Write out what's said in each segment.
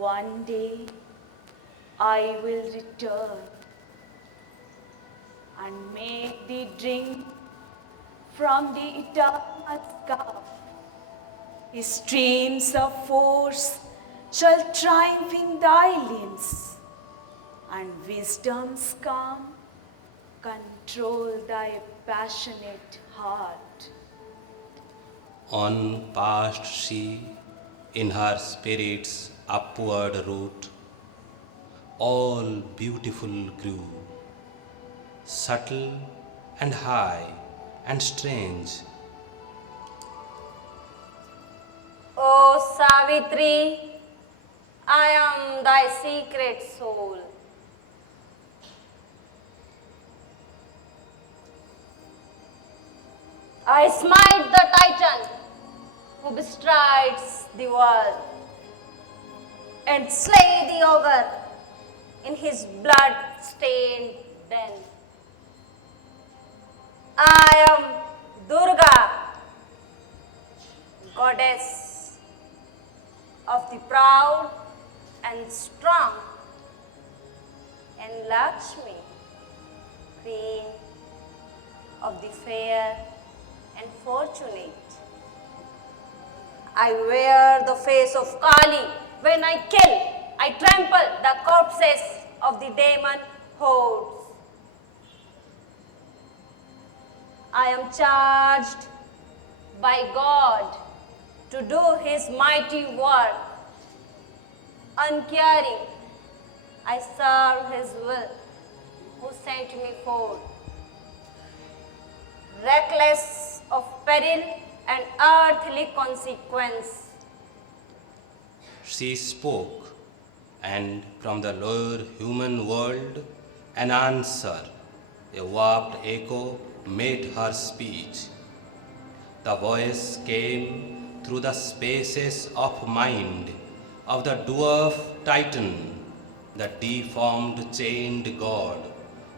One day I will return and make thee drink from the eternal cup. His streams of force shall triumph in thy limbs, and wisdom's calm control thy passionate heart. On passed she, in her spirit's upward route, all beautiful grew, subtle and high and strange. O Savitri, I am thy secret soul. I smite the Titan who bestrides the world and slay the ogre in his blood-stained den. I am Durga, goddess of the proud and strong, and Lakshmi, queen of the fair and fortunate. I wear the face of Kali. When I kill, I trample the corpses of the demon hordes. I am charged by God to do His mighty work. Uncaring, I serve His will, who sent me forth. Reckless of peril and earthly consequence. She spoke, and from the lower human world an answer, a warped echo, met her speech. The voice came through the spaces of mind of the dwarf Titan, the deformed chained god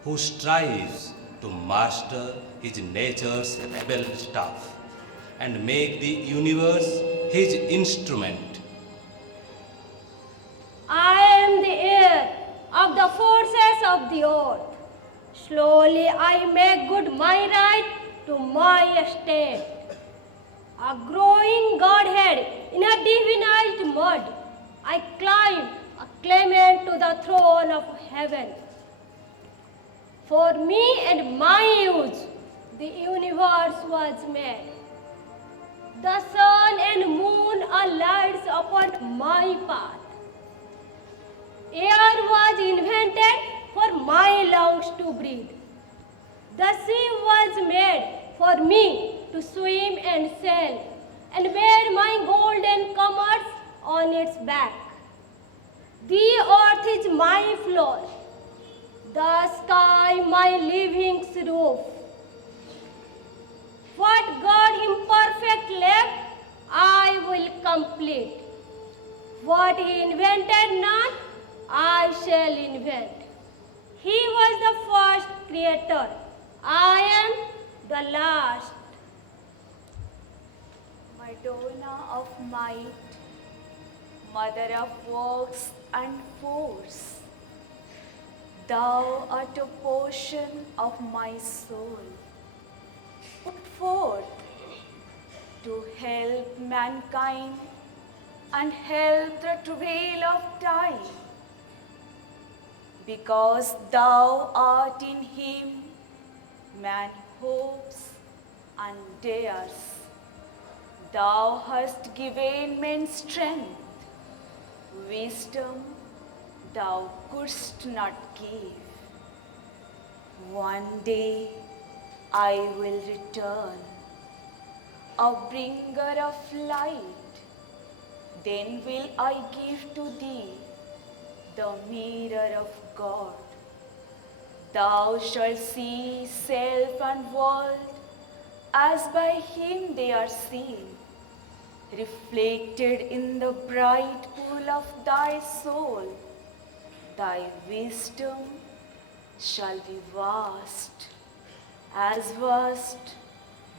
who strives to master his nature's rebel stuff and make the universe his instrument. I am the heir of the forces of the earth. Slowly I make good my right to my estate. A growing Godhead in a divinized mud, I climb acclaimant to the throne of heaven. For me and my use, the universe was made. The sun and moon are lights upon my path. Air was invented for my lungs to breathe. The sea was made for me to swim and sail and bear my golden commerce on its back. The earth is my floor, the sky my living roof. What God imperfect left, I will complete. What He invented not, I shall invent. He was the first creator. I am the last. Madonna of might, mother of works and force, thou art a portion of my soul, put forth to help mankind and help the travail of time. Because thou art in Him, man hopes and dares. Thou hast given men strength, wisdom thou couldst not give. One day I will return, a bringer of light. Then will I give to thee the mirror of God. Thou shalt see self and world as by Him they are seen, reflected in the bright pool of thy soul. Thy wisdom shall be vast, as vast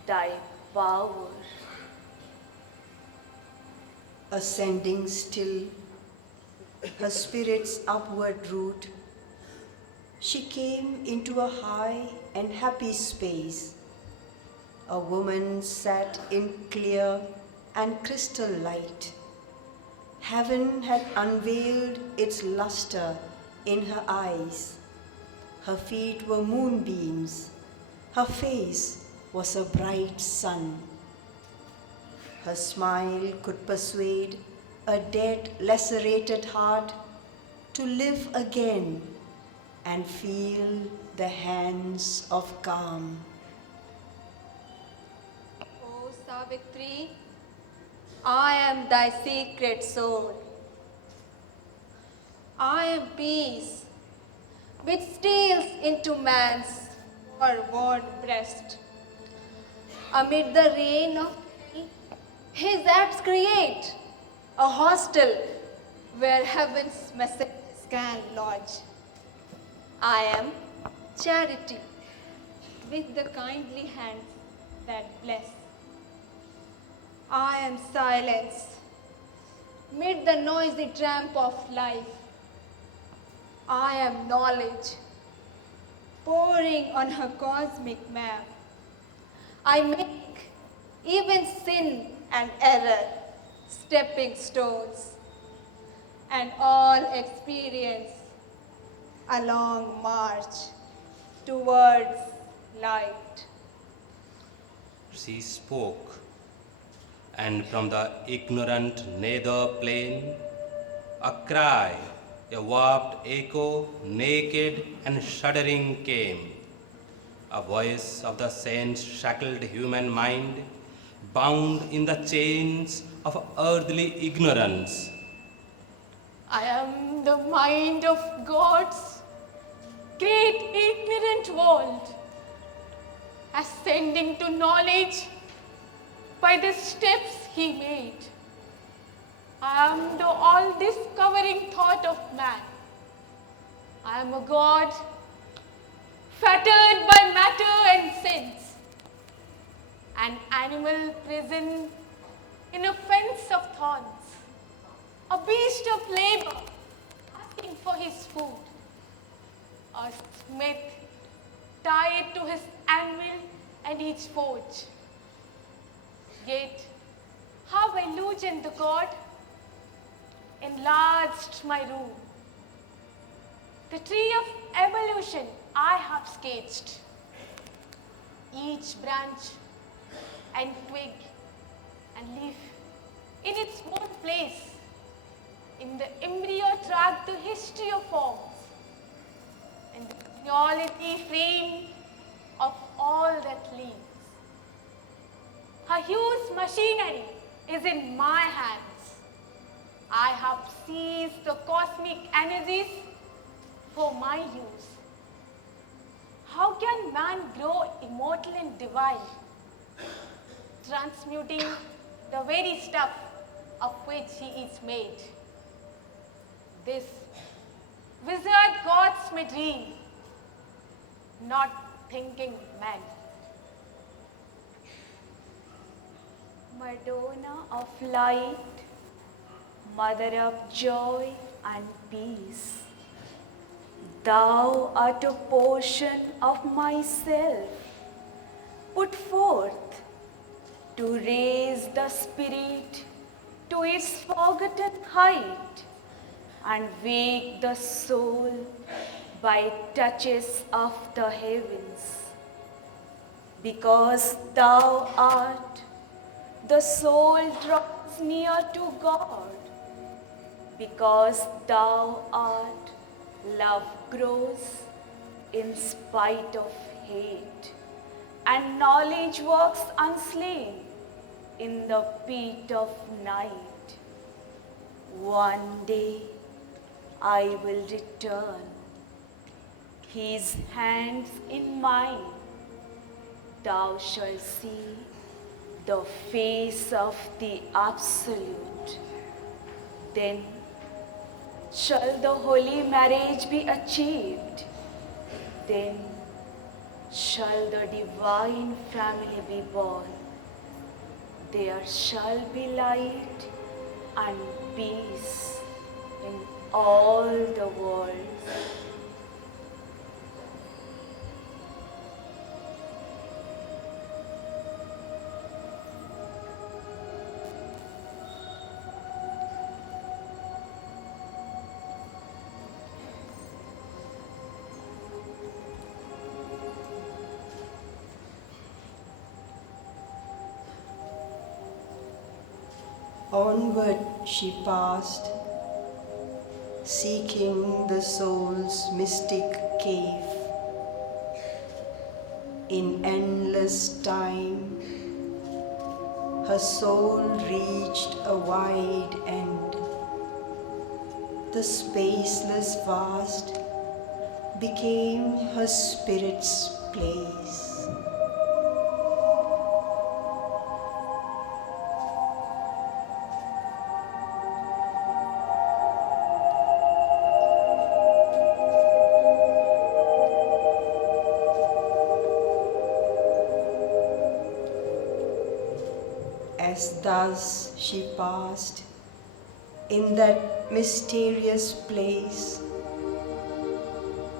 thy power. Ascending still her spirit's upward route, she came into a high and happy space. A woman sat in clear and crystal light. Heaven had unveiled its luster in her eyes. Her feet were moonbeams. Her face was a bright sun. Her smile could persuade a dead, lacerated heart to live again and feel the hands of calm. O Savitri, I am thy secret soul. I am peace, which steals into man's war-worn breast. Amid the rain of his acts create a hostel where heaven's messages can lodge. I am charity with the kindly hands that bless. I am silence mid the noisy tramp of life. I am knowledge pouring on her cosmic map. I make even sin and error stepping stones, and all experience a long march towards light. She spoke, and from the ignorant nether plane, a cry, a warped echo, naked and shuddering came. A voice of the saint's shackled human mind, bound in the chains of earthly ignorance. I am the mind of God's great ignorant world, ascending to knowledge by the steps he made. I am the all-discovering thought of man. I am a God fettered by matter and sense, an animal prison in a fence of thorns, a beast of labor asking for his food, a smith tied to his anvil and each forge. Yet, how illusioned the God enlarged my room. The tree of evolution I have sketched, each branch and twig and leaf in its own place. In the embryo track the history of forms, and the reality frame of all that lives. Her huge machinery is in my hands. I have seized the cosmic energies for my use. How can man grow immortal and divine, transmuting the very stuff of which he is made? This wizard gods may dream, not thinking men. Madonna of light, mother of joy and peace, thou art a portion of myself, put forth to raise the spirit to its forgotten height and wake the soul by touches of the heavens. Because thou art, the soul draws near to God. Because thou art, love grows in spite of hate, and knowledge walks unslain in the pit of night. One day I will return, his hands in mine. Thou shalt see the face of the Absolute. Then shall the holy marriage be achieved. Then shall the divine family be born. There shall be light and peace in all the worlds. Onward she passed, seeking the soul's mystic cave. In endless time, her soul reached a wide end. The spaceless vast became her spirit's place. As thus she passed in that mysterious place,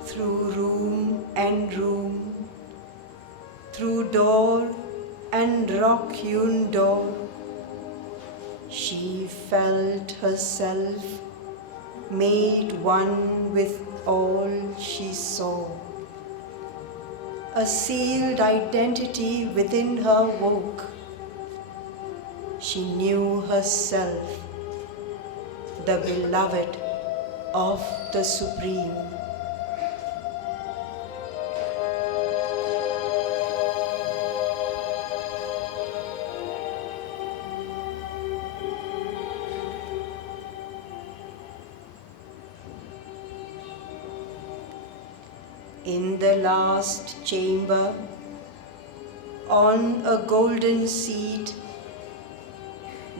through room and room, through door and rock-hewn door, she felt herself made one with all she saw. A sealed identity within her woke. She knew herself, the beloved of the Supreme. In the last chamber, on a golden seat,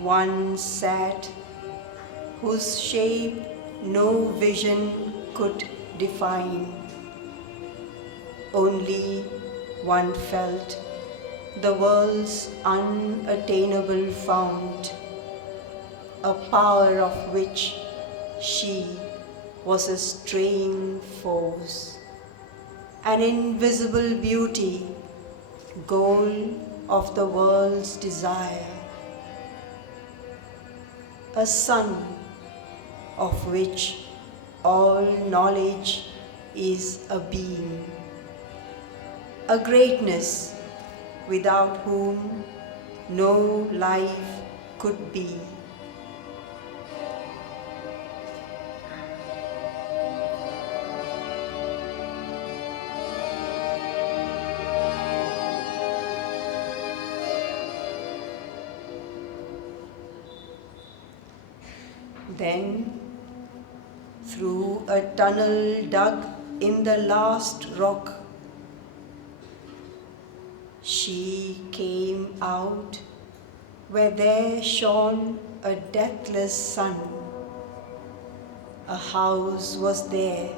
one sat whose shape no vision could define. Only one felt the world's unattainable fount, a power of which she was a straying force, an invisible beauty, goal of the world's desire, a sun of which all knowledge is a beam, a greatness without whom no life could be. Then, through a tunnel dug in the last rock, she came out where there shone a deathless sun. A house was there,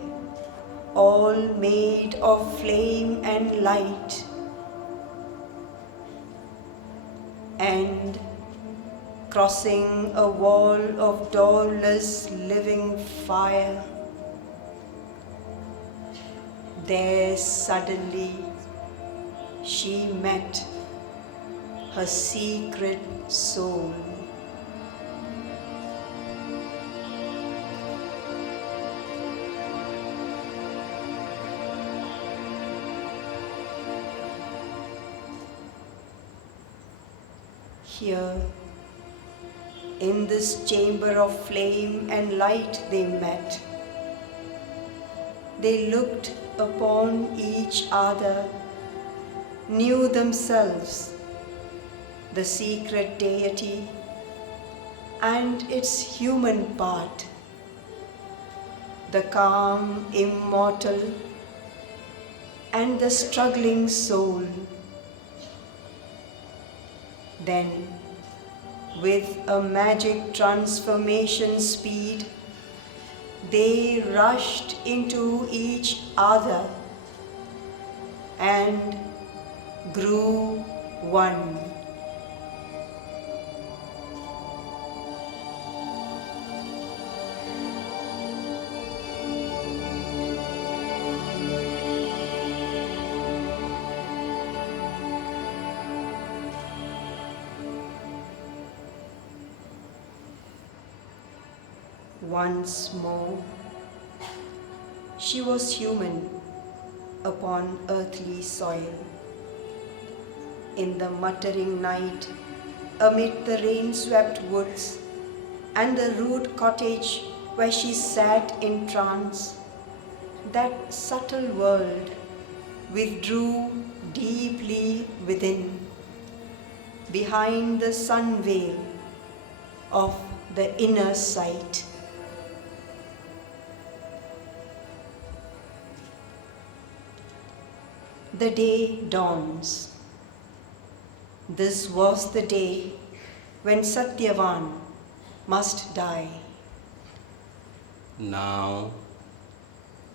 all made of flame and light, and crossing a wall of doorless living fire, there suddenly she met her secret soul. Here, in this chamber of flame and light they met. They looked upon each other, knew themselves, the secret deity and its human part, the calm immortal and the struggling soul. Then, with a magic transformation speed, they rushed into each other and grew one. once more. She was human upon earthly soil. In the muttering night, amid the rain-swept woods and the rude cottage where she sat in trance, that subtle world withdrew deeply within, behind the sun veil of the inner sight. The day dawns. This was the day when Satyavan must die. Now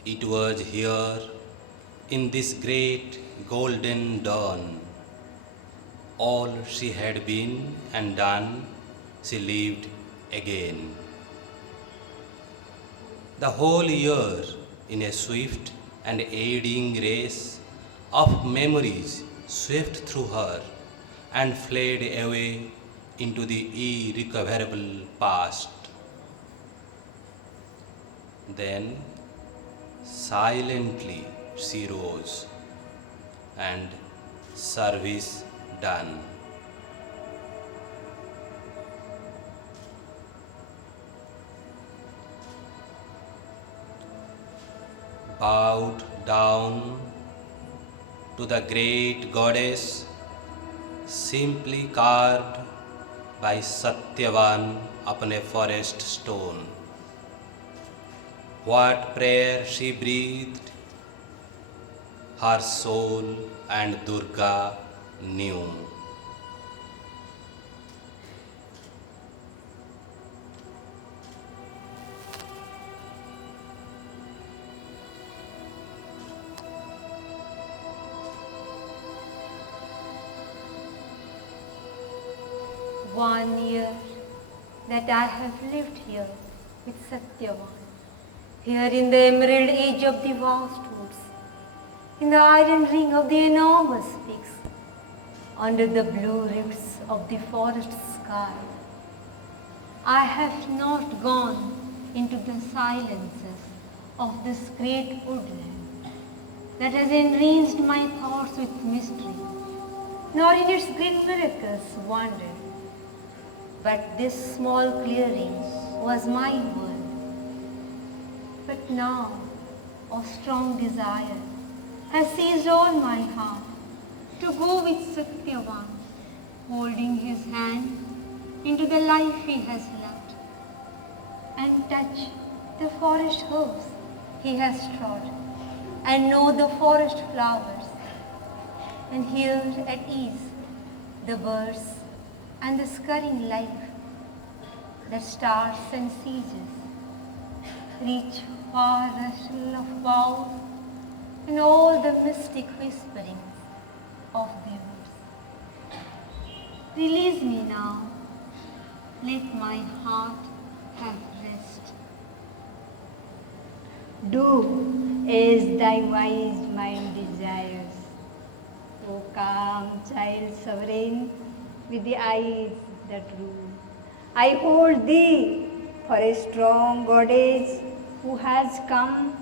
it was here in this great golden dawn. All she had been and done, she lived again. The whole year in a swift and aiding race of memories swept through her and fled away into the irrecoverable past. Then silently she rose and service done. Bowed down to the great goddess, simply carved by Satyavan upon a forest stone. What prayer she breathed, her soul and Durga knew. One year that I have lived here with Satyavan, here in the emerald edge of the vast woods, in the iron ring of the enormous peaks, under the blue rifts of the forest sky. I have not gone into the silences of this great woodland that has enriched my thoughts with mystery, nor in its great miracles wandered. But this small clearing was my world. But now a strong desire has seized on my heart to go with Satyavan, holding his hand into the life he has loved, and touch the forest herbs he has trod, and know the forest flowers, and hear at ease the birds and the scurrying life, the stars and sieges, reach far rustle of boughs, and all the mystic whisperings of the woods. Release me now, let my heart have rest. Do as thy wise mind desires, O calm child sovereign with the eyes that rule. I hold thee for a strong goddess who has come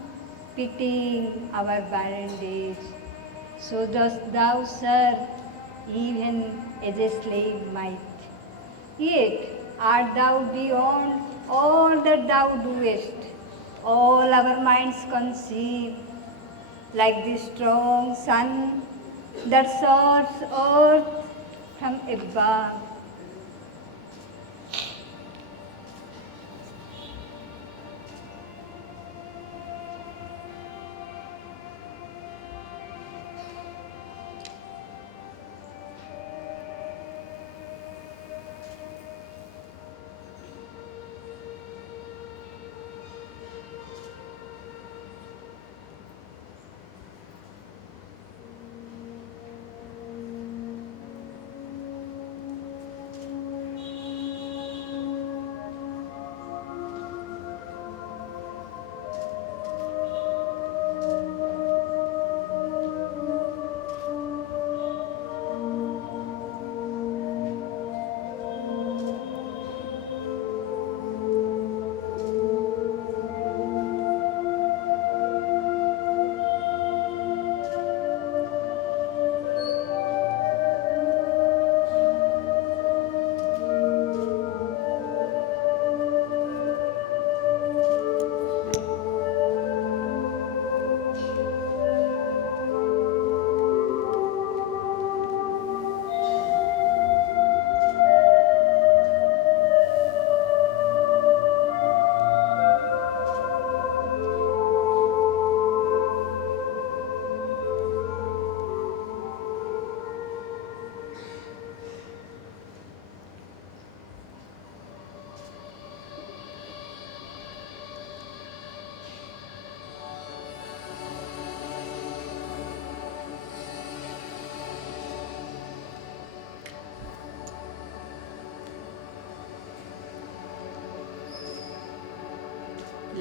pitying our barren days. So dost thou serve even as a slave might. Yet art thou beyond all that thou doest. All our minds conceive like the strong sun that serves earth from above.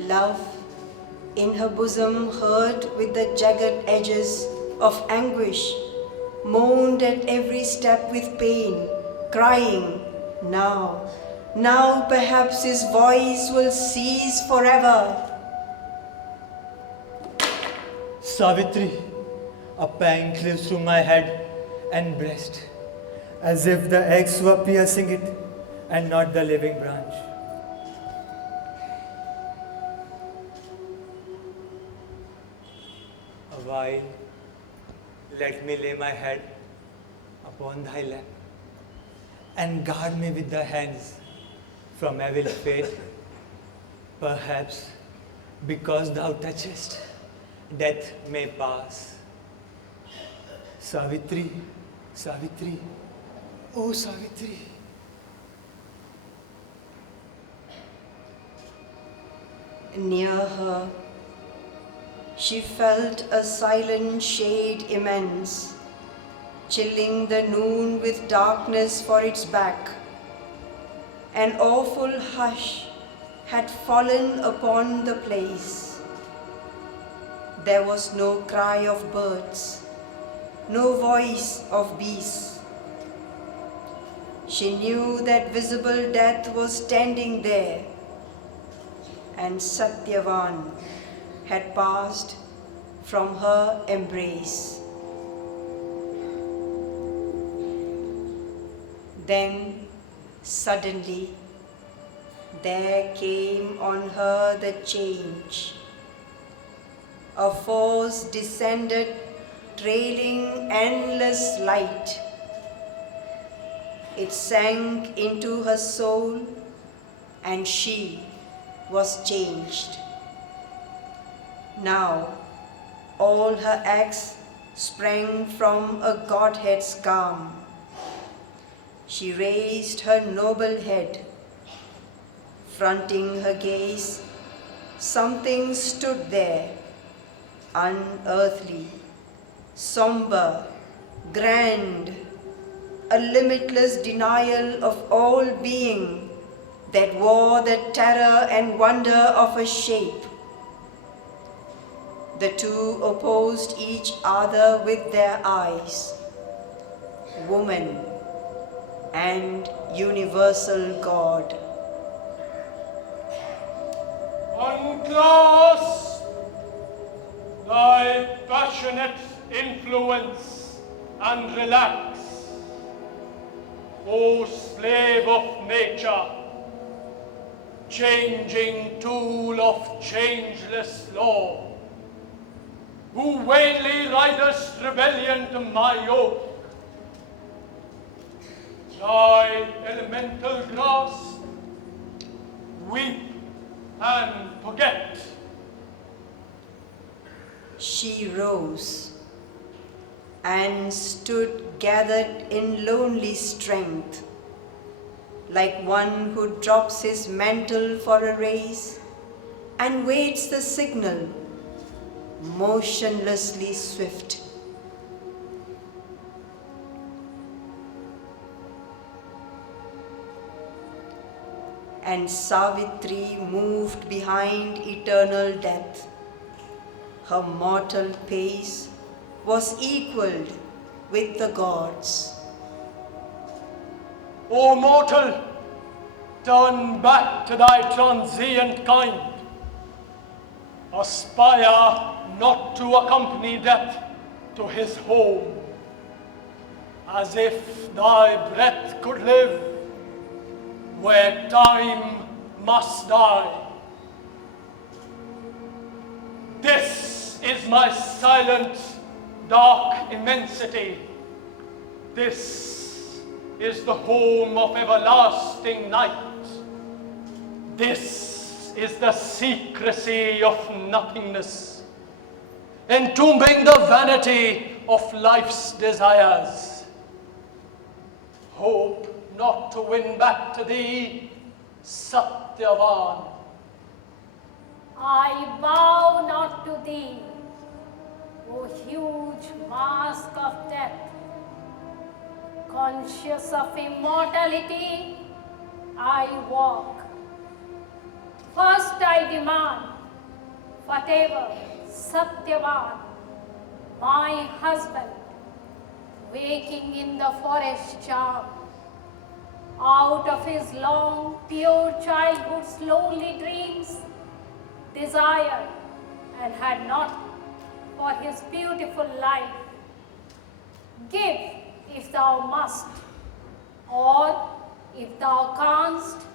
Love in her bosom hurt with the jagged edges of anguish, moaned at every step with pain, crying, now perhaps his voice will cease forever. Savitri, a pang cleaves through my head and breast, as if the eggs were piercing it and not the living branch. A while, let me lay my head upon thy lap and guard me with thy hands from evil fate. Perhaps because thou touchest, death may pass. Savitri, Savitri, oh Savitri. Near her, she felt a silent shade immense, chilling the noon with darkness for its back. An awful hush had fallen upon the place. There was no cry of birds, no voice of beasts. She knew that visible death was standing there, and Satyavan had passed from her embrace. Then, suddenly, there came on her the change. A force descended, trailing endless light. It sank into her soul, and she was changed. Now, all her acts sprang from a Godhead's calm. She raised her noble head. Fronting her gaze, something stood there, unearthly, somber, grand, a limitless denial of all being that wore the terror and wonder of a shape. The two opposed each other with their eyes, woman and universal God. Unclasp thy passionate influence and relax, O slave of nature, changing tool of changeless law, who vainly ridest rebellion to my yoke. Thy elemental grasp, weep and forget. She rose and stood gathered in lonely strength, like one who drops his mantle for a race and waits the signal, motionlessly swift. And Savitri moved behind eternal death. Her mortal pace was equaled with the gods. O mortal, turn back to thy transient kind. Aspire not to accompany death to his home, as if thy breath could live where time must die. This is my silent, dark immensity. This is the home of everlasting night. This is the secrecy of nothingness, entombing the vanity of life's desires. Hope not to win back to thee, Satyavan. I bow not to thee, O huge mask of death. Conscious of immortality, I walk. First I demand, whatever Satyavan, my husband, waking in the forest charm, out of his long, pure childhood's lonely dreams, desired and had not for his beautiful life. Give if thou must, or if thou canst,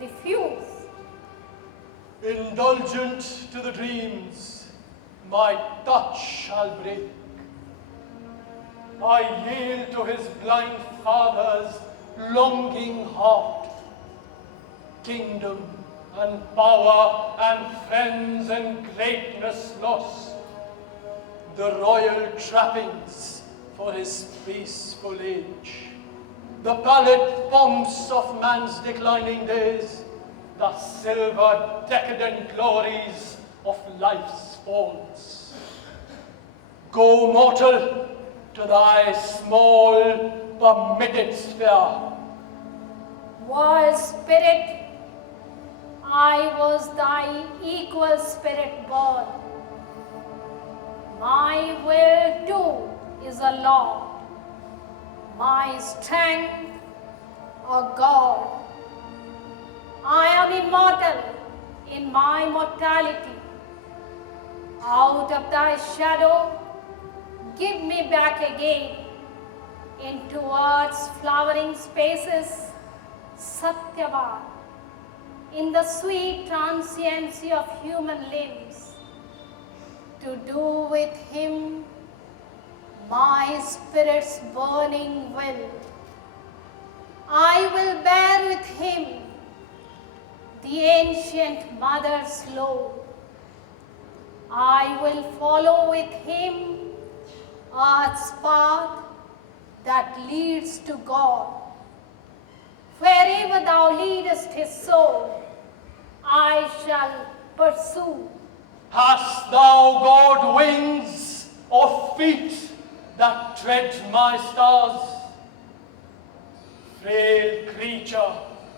refuse. Indulgent to the dreams my touch shall break. I yield to his blind father's longing heart. Kingdom and power and friends and greatness lost, the royal trappings for his peaceful age, the pallid pomps of man's declining days, the silver decadent glories of life's falls. Go, mortal, to thy small permitted sphere. World spirit, I was thy equal spirit born. My will too is a law, my strength a god. I am immortal in my mortality. Out of thy shadow, give me back again into earth's flowering spaces, Satyavan, in the sweet transiency of human limbs, to do with him my spirit's burning will. I will bear with him the ancient mother's load. I will follow with him Earth's path that leads to God. Wherever thou leadest his soul, I shall pursue. Hast thou, God, wings or feet that tread my stars? Frail creature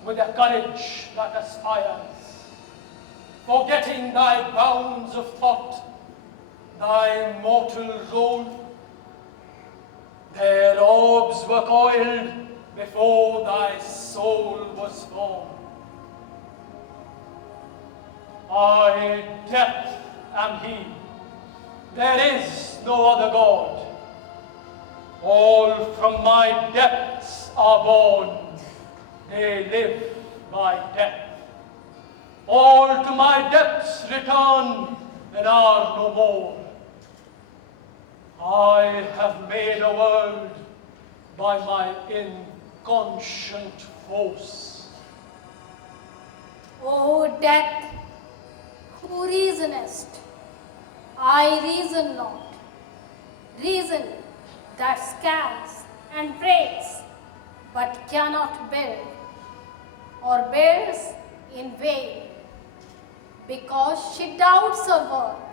with a courage that aspires, forgetting thy bounds of thought, thy mortal role. Their orbs were coiled before thy soul was formed. I, death, am he. There is no other God. All from my depths are born. They live by death. All to my depths return and are no more. I have made a world by my inconscient force. O death, who reasonest, I reason not. Reason that scans and breaks, but cannot build, or builds in vain, because she doubts her worth.